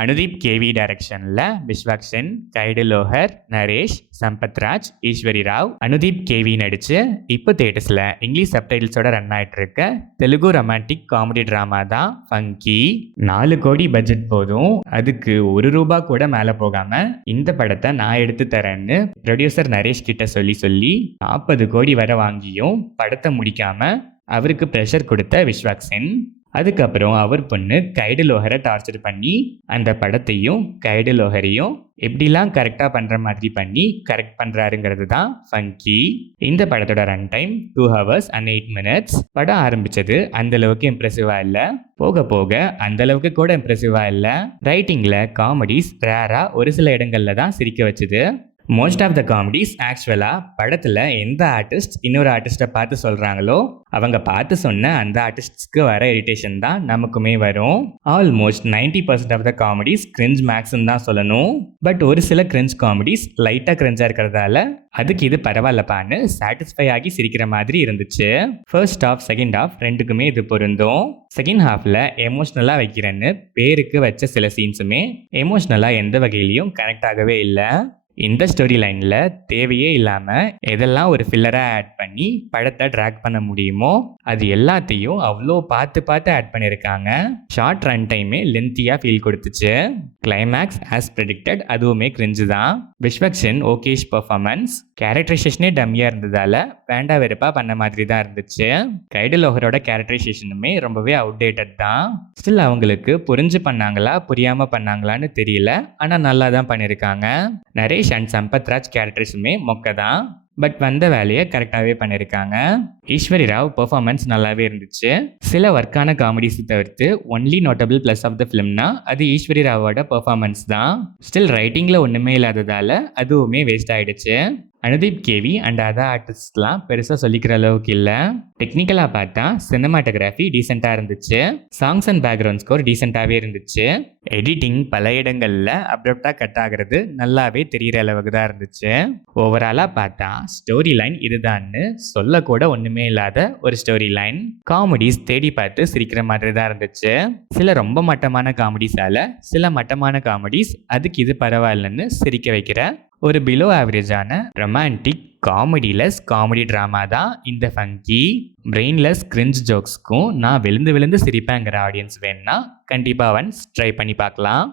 Anudeep KV டைரக்ஷன்ல Vishwak Sen, guide Lohar, Naresh, Sampathraj, Eswari Rao, Anudeep KV நடிச்சு இப்போ தியேட்டர்ஸ்ல இங்கிலீஷ் சப்டைட்டில்ஸோட ரன் ஆயிட்டு இருக்க தெலுங்கு ரொமான்டிக் காமெடி டிராமா தான் ஃபங்கி. 4 கோடி பட்ஜெட் போதும், அதுக்கு ₹1 கூட மேல போகாம இந்த படத்தை நான் எடுத்து தரேன்னு ப்ரொடியூசர் நரேஷ் கிட்ட சொல்லி 40 கோடி வரை வாங்கியும் படத்தை முடிக்காம அவருக்கு ப்ரெஷர் கொடுத்த விஸ்வக் சென், அதுக்கப்புறம் அவர் பொண்ணு கைடு லோஹரை டார்ச்சர் பண்ணி அந்த படத்தையும் கைடு லோஹரையும் எப்படிலாம் கரெக்டாக பண்ணுற மாதிரி பண்ணி கரெக்ட் பண்ணுறாருங்கிறது தான் ஃபங்கி. இந்த படத்தோட run time 2 hours and 8 minutes. படம் ஆரம்பித்தது அந்தளவுக்கு இம்ப்ரெசிவாக இல்லை, போக போக அந்தளவுக்கு கூட இம்ப்ரெசிவாக இல்லை. ரைட்டிங்கில் காமெடிஸ் ரேராக ஒரு சில இடங்களில் தான் சிரிக்க வச்சுது. மோஸ்ட் ஆஃப் த காமெடிஸ் ஆக்சுவலாக படத்தில் எந்த ஆர்டிஸ்ட் இன்னொரு ஆர்டிஸ்ட்டை பார்த்து சொல்கிறாங்களோ அவங்க பார்த்து சொன்ன அந்த ஆர்டிஸ்ட்ஸ்க்கு வர இரிட்டேஷன் தான் நமக்குமே வரும். Almost 90% of the comedies cringe மேக்ஸ்ன்னு தான் சொல்லணும். பட் ஒரு சில கிரிஞ்ச் காமெடிஸ் லைட்டாக கிரிஞ்சாக இருக்கிறதால அதுக்கு இது பரவாயில்லப்பான்னு சாட்டிஸ்ஃபை ஆகி சிரிக்கிற மாதிரி இருந்துச்சு. ஃபர்ஸ்ட் ஹாஃப் செகண்ட் ஹாஃப் ரெண்டுக்குமே இது பொருந்தும். செகண்ட் ஹாஃபில் எமோஷ்னலாக வைக்கிறேன்னு பேருக்கு வச்ச சில சீன்ஸுமே எமோஷ்னலாக எந்த வகையிலையும் கனெக்ட் ஆகவே இல்லை. இந்த ஸ்டோரி லைனில் தேவையே இல்லாமல் எதெல்லாம் ஒரு ஃபில்லராக ஆட் பண்ணி படத்தை ட்ராக் பண்ண முடியுமோ அது எல்லாத்தையும் அவ்வளோ பார்த்து ஆட் பண்ணியிருக்காங்க. ஷார்ட் ரன் டைமே லென்த்தியாக ஃபீல் கொடுத்துச்சு. கிளைமேக்ஸ் ஆஸ் ப்ரெடிக்டட் அதுவுமே கிரிஞ்சு தான். விஸ்வக் சென் ஓகேஷ் பர்ஃபார்மன்ஸ், கேரக்டரைசேஷனே டம்மியாக இருந்ததால் வேண்டா வெறுப்பாக பண்ண மாதிரி தான் இருந்துச்சு. கைடு லோஹரோட கேரக்டரைசேஷனுமே ரொம்பவே அவுடேட்டட் தான். ஸ்டில் அவங்களுக்கு புரிஞ்சு பண்ணாங்களா புரியாமல் பண்ணாங்களான்னு தெரியல, ஆனால் நல்லா தான் பண்ணியிருக்காங்க. நரேஷ் அண்ட் சம்பத்ராஜ் கேரக்டர்ஸுமே மொக்க தான், பட் வந்த வேலையை கரெக்டாகவே பண்ணியிருக்காங்க. ஈஸ்வரி ராவ் பெர்ஃபார்மன்ஸ் நல்லாவே இருந்துச்சு. சில ஒர்க்கான காமெடிஸ் தவிர்த்து only notable plus of the ஃபிலிம்னா அது ஈஸ்வரி ராவோட பெர்ஃபார்மன்ஸ் தான். ஸ்டில் ரைட்டிங்கில் ஒன்றுமே இல்லாததால் அதுவுமே வேஸ்ட் ஆகிடுச்சு. அனுதீப் கேவி அண்ட் அதர் ஆர்டிஸ்ட்லாம் பெருசாக சொல்லிக்கிற அளவுக்கு இல்லை. டெக்னிக்கலாக பார்த்தா சினிமாட்டோகிராஃபி டீசெண்டாக இருந்துச்சு. சாங்ஸ் அண்ட் பேக்ரவுண்ட் ஸ்கோர் டீசெண்டாகவே இருந்துச்சு. எடிட்டிங் பல இடங்களில் அப்ரப்டாக கட் ஆகிறது நல்லாவே தெரிகிற அளவுக்கு தான் இருந்துச்சு. ஓவராலாக பார்த்தா ஸ்டோரி லைன் இதுதான்னு சொல்லக்கூட ஒன்றுமே இல்லாத ஒரு ஸ்டோரி லைன். காமெடிஸ் தேடி பார்த்து சிரிக்கிற மாதிரி தான் இருந்துச்சு. சில ரொம்ப மட்டமான காமெடிஸால் சில மட்டமான காமெடிஸ் அதுக்கு இது பரவாயில்லன்னு சிரிக்க வைக்கிற ஒரு பிலோ ஆவரேஜான ரொமான்டிக் காமெடிலெஸ் காமெடி ட்ராமா தான் இந்த ஃபங்கி. பிரெயின்லெஸ் கிரிஞ்ச் ஜோக்ஸ்க்கும் நான் விழுந்து சிரிப்பேங்கிற ஆடியன்ஸ் வேணும்னா கண்டிப்பாக ஒன்ஸ் ட்ரை பண்ணி பார்க்கலாம்.